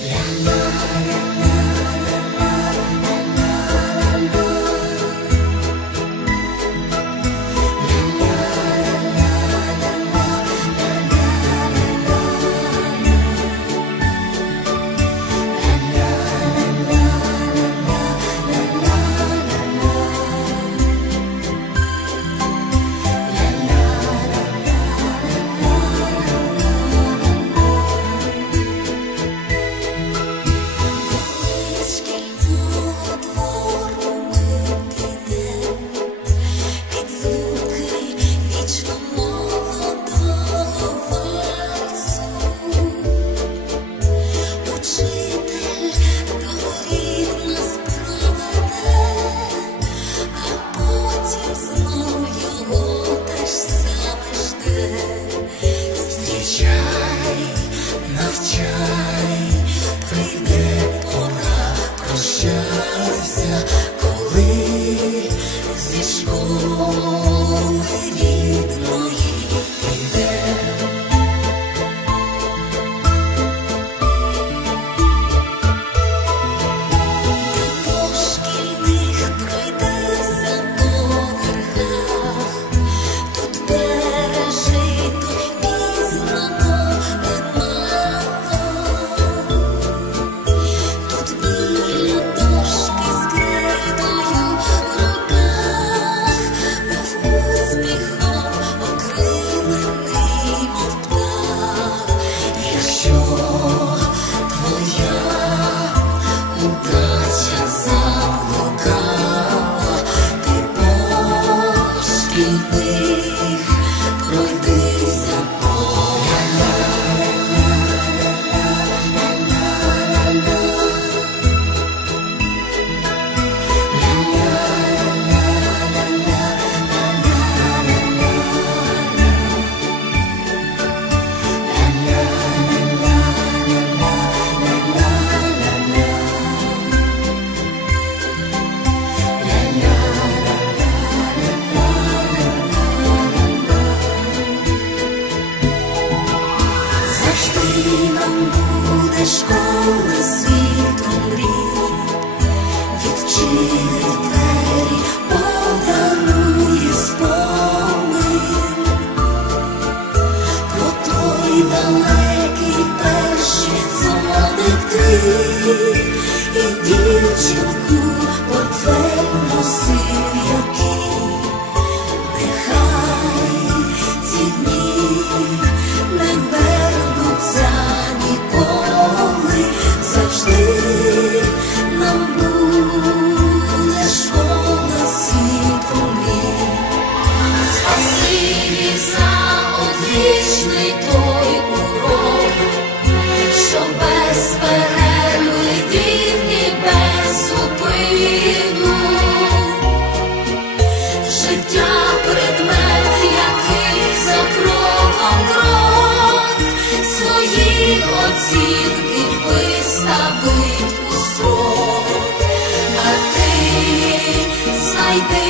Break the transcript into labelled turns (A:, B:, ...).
A: 啦 Коли зі школи Світом мрій дівчинка. вічний той урок, що без перерви і без зупину життя предмет, який за кроком крок свої оцінки виставить у срок, а ти знайди.